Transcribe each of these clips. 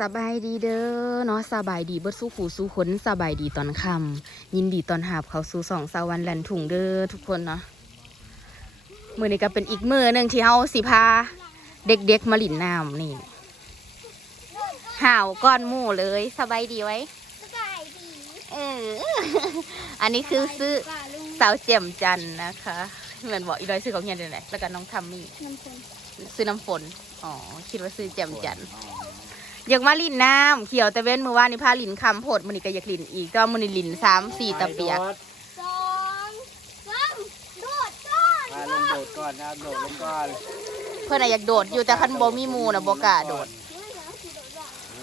สบายดีเด้อเนาะสบายดีเบิดสู้ขู่สู้ขนสบายดีตอนค่ำยินดีตอนหาบเขาสู่สองสาววันแลนถุงเด้อทุกคนเนาะมือนี้ก็เป็นอีกมือหนึ่งที่เฮาสิพา เด็กๆมาหลินน้ำนี่ห่าวก้อนหมู่เลยสบายดีไว้สบายดีเอออันนี้คือซื้อป่าลุงสาวเจียมจันทร์นะคะเหมือนบอกอีร้อยซื้อของเฮียนเดี๋ยวไหนแล้วก็น้องทัมมี่น้ำคนซื้อน้ำฝนอ๋อคิดว่าซื้อแจ่มจันทร์ อยากมาลินน้ำเขียวแต่เว้นมือว่านนี่พาลินคำโพดมันนี่ก็อยากลินอีกก็มันนี่ลินสามสี่ตะเปียกสองสามโดดก้อนมาลงโดดก่อนนะครับโดดลงก่อนเพื่อนน่ะอยากโดดอยู่แต่คันโบมีหมูนะโบกล้าโดด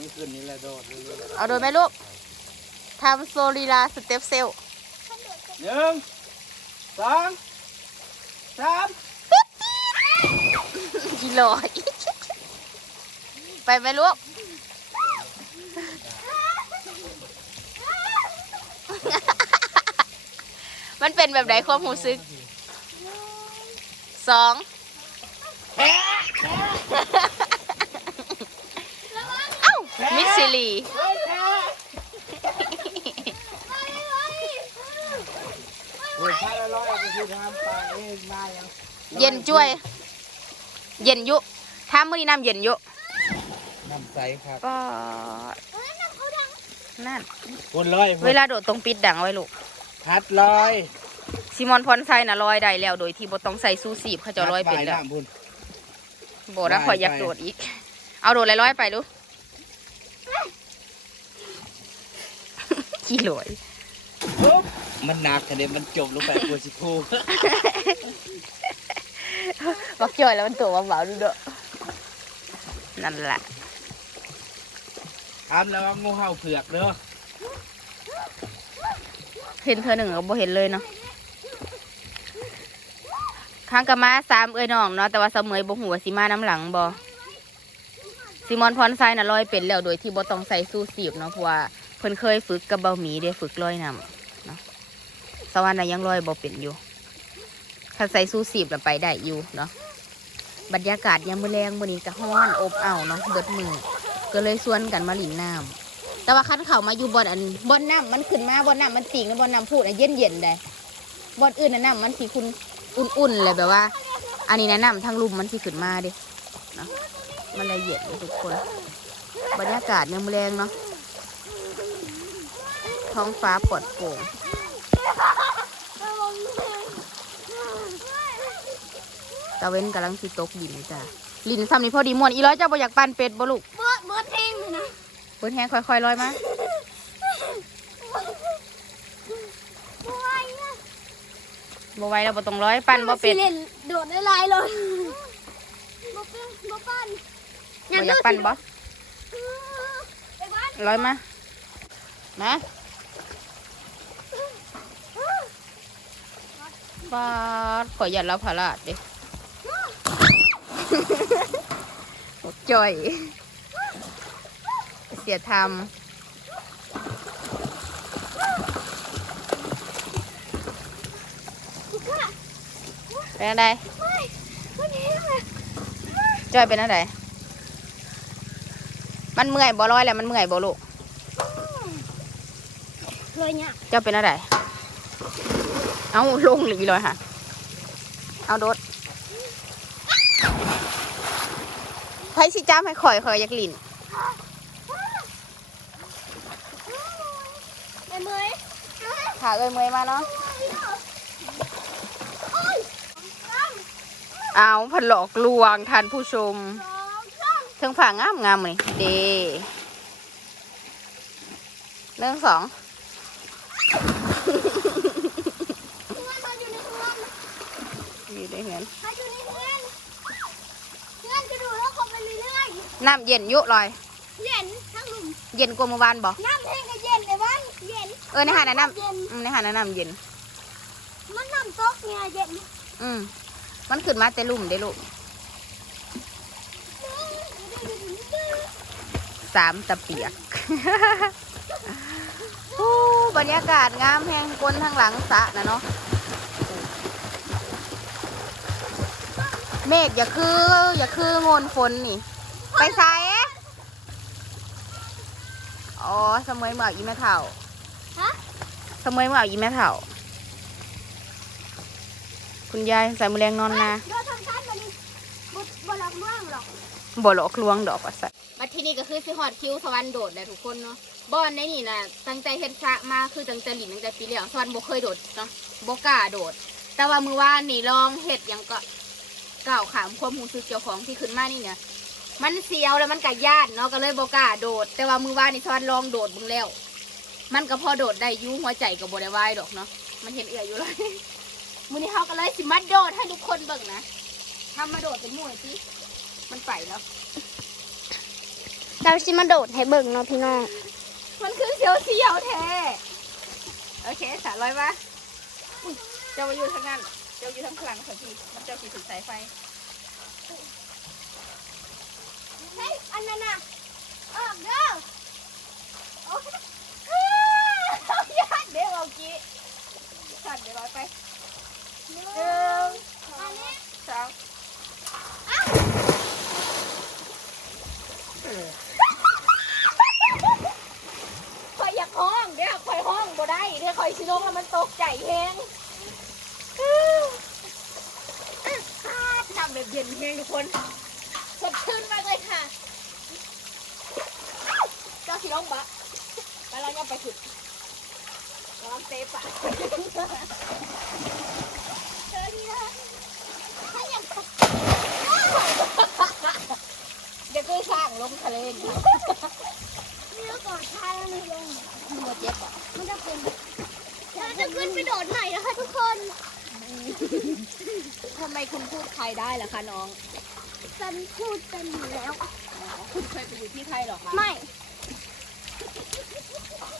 นี่คืนนี้แหละโดดนี่แหละเอาโดดไหมลูกทำโซลีลาสเต็ปเซลหนึ่งสองสามกิโลอยไปไหมลูก มันเป็นแบบไหนความรู้สึกสองเอ้ามิสซิลีโอ้ยพาละร้อยก็คือทำปลาเองมายังเย็นจ้วย เย็นยุถ้ามื้อนี้น้ำเย็นยุน้ำใสครับก็ นั่นคนร้อยเวลาโดดตรงปิดดังไว้ลูกพัดร้อยซิมอนพรไซน่ะลอยได้แล้ว โดยที่บ่ต้องใส่ซูซีบเขาจะลอยเป็นแล้วน้ำพุ่น โบนะขอยอยากโดดอีก เอาโดดลอยๆไปดู ขี้ลอยปุ๊บมันหนักคะเดี๋ยวมันจมลงไปกลัวสิพูบักจ่อยแล้วมันตัวเบาๆดูเด้อนั่นแหละ ทำแล้วว่างูเห่าเผือกเด้อเห็นเธอหนึ่งก็บ่เห็นเลยเนาะข้างกะมาสามเอ้ยน้องเนาะแต่ว่าเสมอบ่หัวสิมาน้ำหลังบ่ซิมอนพรไซน่ะลอยเป็นแล้วโดยที่บ่ต้องใส่สู้สีบเนาะเพราะว่าเพิ่นเคยฝึกกับเบาหมีได้ฝึกลอยนำเนาะสวรรค์น่ะยังลอยบ่เป็นอยู่ถ้าใส่สู้สีบแล้วไปได้อยู่เนาะบรรยากาศยามมื้อแรงมื้อนี้ก็ร้อนอบอ้าวเนาะเบิดมือ ก็เลยชวนกันมาหลินน้ำแต่ว่าคันเขามาอยู่บอนอันบอนน้ำมันขึ้นมาบอนน้ำมันติ่งแล้วบอนน้ำพูดอันเย็นเย็นๆได้บอนอื่นน่ะน้ำมันสีคุณอุ่นๆเลยแบบว่า อันนี้นะน้ำทางลุมมันสีขึ้นมาดิเนาะมันละเอียดทุกคน บรรยากาศยังแรงเนาะท้องฟ้าปลอดโปร่งตะเว้นกำลังสิตกดินจ้ะลินซ้ำนี่พอดีม่วนอีร้อยเจ้าบ่อยากปั่นเป็ดบ่ลูก เบิดเบิดเพลงเลยนะเปิดแห้งค่อยๆลอยมาบอยอะบ่ไหวแล้วบ่ต้องร้อยปั่นบ่เป็ดสิล่นโดดได้หลายเลยบ่เป็นบ่ปั้นบ่อยากปั่นบ่ไปบ้านร้อยมามาบาดขอยันแล้วพาราดเด้โอ้จ่อย เสียทำเป็นอะไรไม่วันนี้เลยจ้อยเป็นอะไรมันเมื่อยบ่ร้อยแล้วมันเมื่อยบ่ลูกเลยเนี่ยเจ้าเป็นอะไรเอาลงหรือเลยค่ะ เอาโดดไผสิจ้ามให้ข่อยข่อยอยากลิน ไปเมยขาเอ้ยเมอยมาเนาะเอาผันหลอกลวงท่านผู้ชมสองสามเทิงผ่างามงามเลยเดเรื่องสองเพื่อนมาอยู่ในเพื่อนอยู่ได้เห็นมาอยู่ในเพื่อนเพื่อนจะดูแล้วเขาไปเรื่อยน้ำเย็นอยุลอยๆเย็นทั้งหลุมเย็นกว่าเมื่อวานบ่น้ำเพลงก็เย็นเลยบ้านเย็นเออในหาดนะน้เย็นำอืมในหาดนะน้ำเย็น มันน้ำตกไงเย็นอืมมันขึ้นมาแต่ลุ่มได้ลูกสามตะเปียกโอ้บรรยากาศงามแหงคนทางหลังสระนะเนาะเมฆอย่าคือ อย่าคือโงนฝนนี่ ไปใส่อ๋อเสมยเมื่ออีแม่เฒ่าฮะเสมยเมื่ออีแม่เฒ่า คุณยายใส่มือแรงนอนนาโดนทำการมาดิบุบหลอกล่วงหรอกบ่หลอกลวงดอกว่าสัตว์มาที่นี่ก็คือสิฮอดคิวสวรรค์โดดแหละทุกคนเนาะบ่อนในนี่น่ะตั้งใจเฮ็ดสระมาคือตั้งใจหลินตั้งใจปีแล้วสวรรค์บ่เคยโดดเนาะบ่กล้าโดด แต่ว่ามือว่านนี่ลองเฮ็ดหยังก็ก้าวขามความรู้สึกเจ้าของที่ขึ้นมานี่เนี่ยมันเสียวแล้วมันก็ย่านเนาะก็เลยบ่กล้าโดด แต่ว่ามือว่านนี่สวรรค์ลองโดดเบิ่งแล้ว มันก็พอโดดได้อยู่หัวใจก็บ่ได้วายดอกเนาะมันเห็นเอื้ออยู่เลยมื้อนี้เฮาก็เลยสิมาโดดให้ทุกคนเบิ่งนะทำมาโดดเป็นหมู่สิมันไปแล้วเราชิมาโดดให้เบิ่งเนาะพี่น้องมันคือเสียวเสียวๆแท้โอเคสามร้อยปะอุ๊ยเจ้ามาอยู่ทางนั้นเจ้าอยู่ทางพลังสักทีมันเจ้าสีถึงสายไฟเฮ้ยอันนั้นน่ะออกเด้อ โอ้ยเอาญาติ เดี๋ยวเอากี้สั่นเดี๋ยวร้อยไปหนึ่งอันนี้สองคอยอยากห้องเดี๋ยวคอยห้องบ่ได้เดี๋ยวคอยชิลงแล้วมันตกใจแฮงน้ำแบบเย็นแฮงทุกคนสดชื่นมากเลยค่ะเจ้าสิลงบะแล้วเรายังไปขุด ระวังเตะปากเจอดีนะถ้าอยากตกเดี๋ยวก็สร้างลงทะเลนี่เนื้อก่อนทายมันลงมัวเจ็บอะมันจะเป็นเราจะขึ้นไปโดดใหม่นะคะทุกคนทำไมคุณพูดไทยได้ล่ะคะน้อง ฉันพูดเป็นอยู่แล้ว คุณเคยไปอยู่ที่ไทยหรอคะ ไม่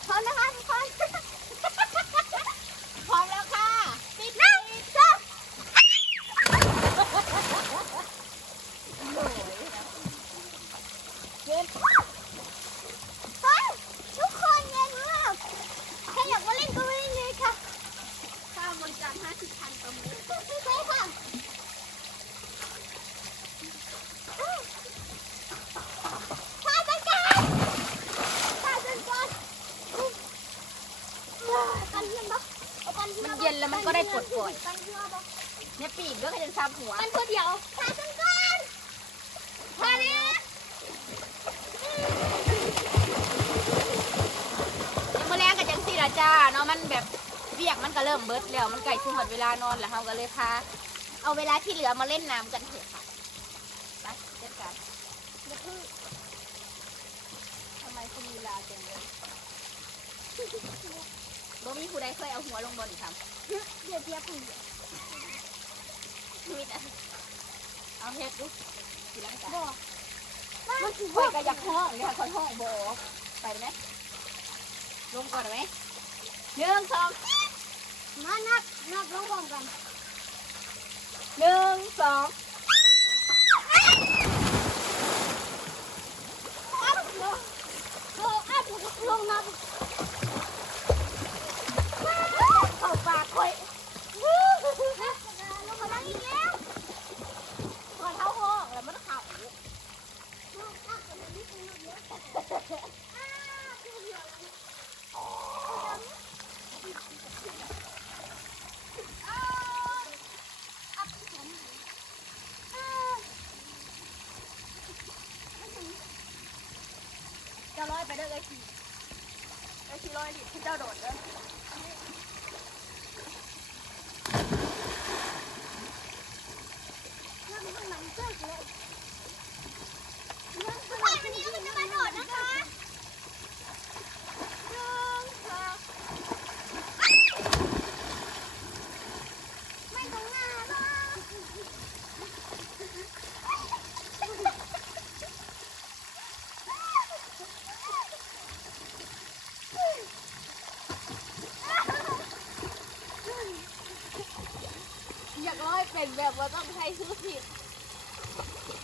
พร้อมนะคะทุกคน พร้อมแล้วค่ะ ปิดหน้าจ้าเฮ้ยทุกคนเย็นมากใครอยากมาเล่นก็มาเล่นเลยค่ะ ค่าบริการ50พันต่อมื้อ ใช่ค่ะข้าจัดการข้าจัดการกันเพื่อนปะเอากันพื่อ มัน ปะ เย็นแล้วมันก็ได้ปลดปล่อยกันเพื่อนปะเนี่ยปีกก็จะซ้ำหัวกันคนเดียวข้าจัดการพาเนี่ยยังมาแรงกับจังสี่ละจ้าเนาะมันแบบเบียกมันก็เริ่มเบิดแล้วมันใกล้ช่วงหมดเวลานอนแล้วเราก็เลยพาเอาเวลาที่เหลือมาเล่นน้ำกันเถอะค่ะไปเล่นกันทำไมคุณลีลาจังเลย บ่มีผู้ใดเคยเอาหัวลงบนอีกคำเดี๋ยวเทียบปุ๋ยมีแต่เอาเฮ็ดดูสิลังกาบอกมันถือข่อว่ายก็อยากห้องอยากคอยห้องโบออกไปไหมลงก่อนไหมหนึ่งสองมานับนับลงพร้อมกันหนึ่งสองอัพลงลงอัพลงนับเข้าปากคอยลงมาดังอีกแล้ว ก่อนเท้าห้องแล้วมันเข่า เจ้า ร้อยไปเด้อไอ้ทีไอ้ทีร้อยดิที่เจ้าโดดเด้อทุกคนวันนี้เราจะมาโดดนะคะหนึ่งสองไม่ต้องหน้าหรอก อยากร้อยเป็น แบบว่าต้องใช้ซื้อผิด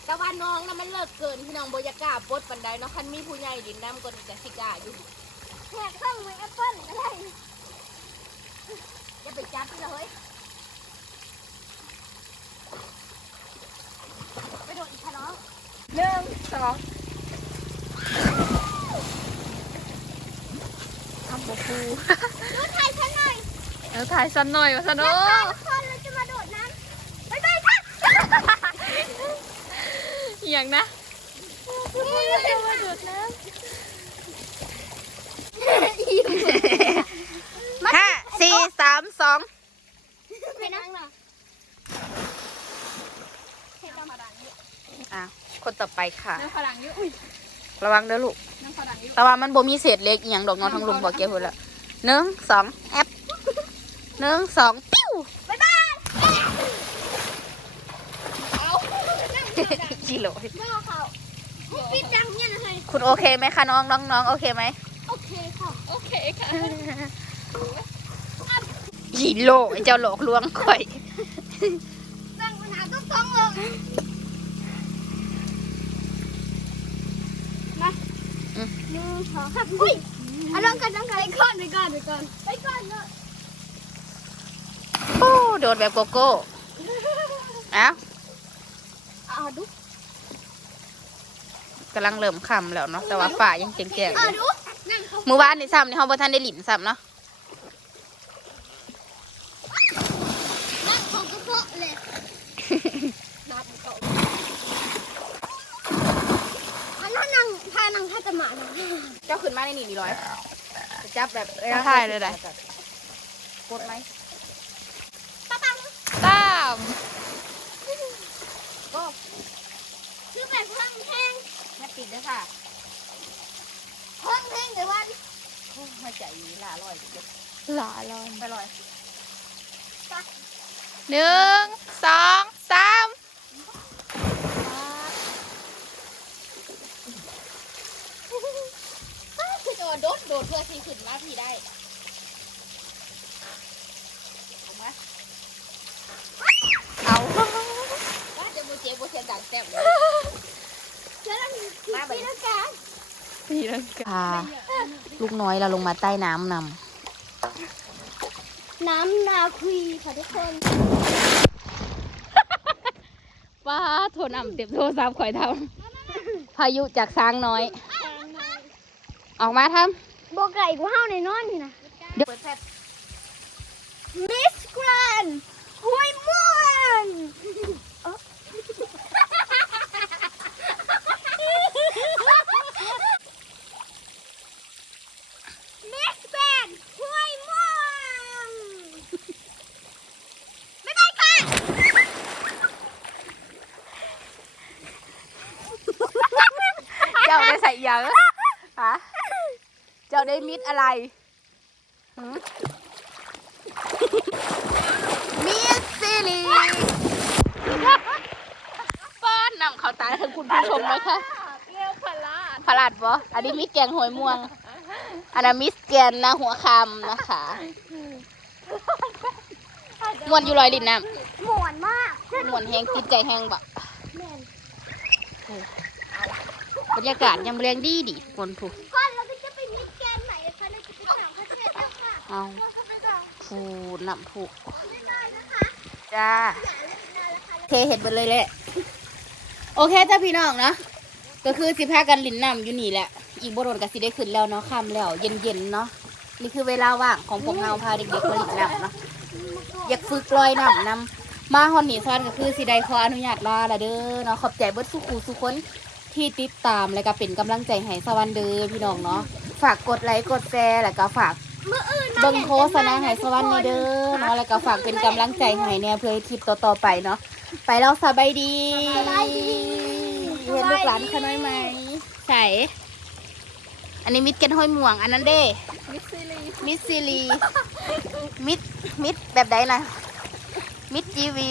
แต่ว่าน้องนะมันเลิกเกินพี่น้องบอยากล้าปลดปันไดเนาะคันมีผู้ใหญ่ดินน้ำก็จะสิกล้าอยู่แหกเครื่องมือแอปเปิ้ลก็ได้อย่าไปจับพี่เลยไปโดนอีกค่ะน้องหนึ่งสองคู่ดูถ่ายฉันหน่อยแล้วถ่ายสันหน่อยว่าสันโอ แล้วทุกคนเราจะมาโดดน้ำบ๊ายบายค่ะ อย่างนะมาโดดน้ห้าสี่สามสองำไปนั่งหรอเห็นเรามาดังอะคนต่อไปค่ะ น้ำฝรั่งอยุ่ยระวังเด้อลูก น้ำฝรั่งอยุ่แต่ว่ามันบ่มีเศษเล็กอหย่างดอกเน้องทั้งลุมบอกเก็บไว้แล้วหนึ่งสองแอปหนึ่งสองปิ้ว บ๊ายบายกิโลบ้าเขาปิดดังเนี่ยนะเฮ้ยคุณโอเคไหมคะน้องน้องน้องโอเคไหมโอเคค่ะ โอเคค่ะกิโลไอ้เจ้าหลอกลวงข่อยดังปัญหาต้องต้องเลยมาอืมหนึ่งสองสามอุ้ยเอาลองกันลองกันไปก่อนไปก่อนไปก่อนไปก่อนเนอะโอ้โดดแบบโกโก้เอ้าเอา ดูกำลังเริ่มค่ำแล้วเนาะแต่ว่าฝ่ายังแจ้งๆอเอายู่ดูนั่งเขาเมื่อวานนี่ซ้ำนี่เฮาบ่ทันได้หลินซ้ำเนาะนั่งเขาก็เพาะเลยน้ำเขาอันนั้นนั่งพานั่งท่าจะหมานะเจ้าขึ้นมาในนี่นี่ร้อยจับแบบจะถ่ายเลยได้กดไหมป้าปังตาม คือแบบเพิ่งแห้ง แม่ปิดด้วยค่ะเพิ่งแห้งแต่ว่าโอ้ไม่ใจหลาลอยเดี๋ยวหลาลอยไปลอยหนึ่งสองสามคือจะโดดโดดเพื่อที่ขึ้นมาพี่ได้ออกมาเอาว่าจะบูเจ็บบูเสียงดังแซ่บเลย เจ้าหน้าที่ที่ต้องการตีลังกาพาลูกน้อยเราลงมาใต้น้ำนน้ำนาคุยค่ะทุกคนำว้าโทรนำเต็มโทรศัพท์ข่อยทำพายุจากช้างน้อย ออกมาทโบไก่กูเห่าในนอนนี่นะำเดี๋ยวเปิดแพทมิสแกรนห้วยม่วงมิสแกรนห้วยม่วงบ๊ายบายค่ะ เจ้าได้ใส่ยังฮะเจ้า ได้มิดอะไรหืมมิสซิลีป้อนนำเขาตายทั้งคุณผู้ชมไหมคะเลี้ยวพลาดพลาดบ่อันนี้มิสแกงหอยม่วง อันนั้นมิสแกนนะหัวคำนะคะมวนอยู่ลอยลินน้หมวนมากำมวนแหงติดใจแหงบะแม่นบรรยากาศยามเรียงดีดีคนถูก เอาผูน้ำผูจ้าอเคเห็ดไปเลยแหละ โอเคจ้าพี่น้องเนาะก็คือสิพากันลินน้ำอยู่นี่แหละ อีกบโดนก็สิได้ขึ้นแล้วเนาะค่ำแล้ว เย็นๆเนาะนี่คือเวลาว่างของพวกเราพาเด็กๆมาลินน้ำเนาะอยากฝึกลอยน้ำน้ำมาฮอนนี่ซอนก็คือสิได้ขออนุญาตลาละเด้อเนาะขอบใจเบิร์ดสุขูสุคนที่ติดตามและก็เป็นกำลังใจให้สวันเด้อพี่น้องเนาะฝากกดไลค์กดแชร์แล้วก็ฝาก มื่ออื่นมาเบิ่งเห็นโฆษณาให้สวรรค์ในเด้อเนาะแล้วก็ฝากเป็นกำลังใจให้แน่เพื่อให้คลิปต่อๆไปเนาะไปแล้วสบายดีสบายดีเห็นลูกหลานขน้อยไหมใส่อันนี้มิดเกนห้อยม่วง อันนั้นเด้ มิสซิลีมิดซีรีมิดมิดแบบใดนะมิดจีวี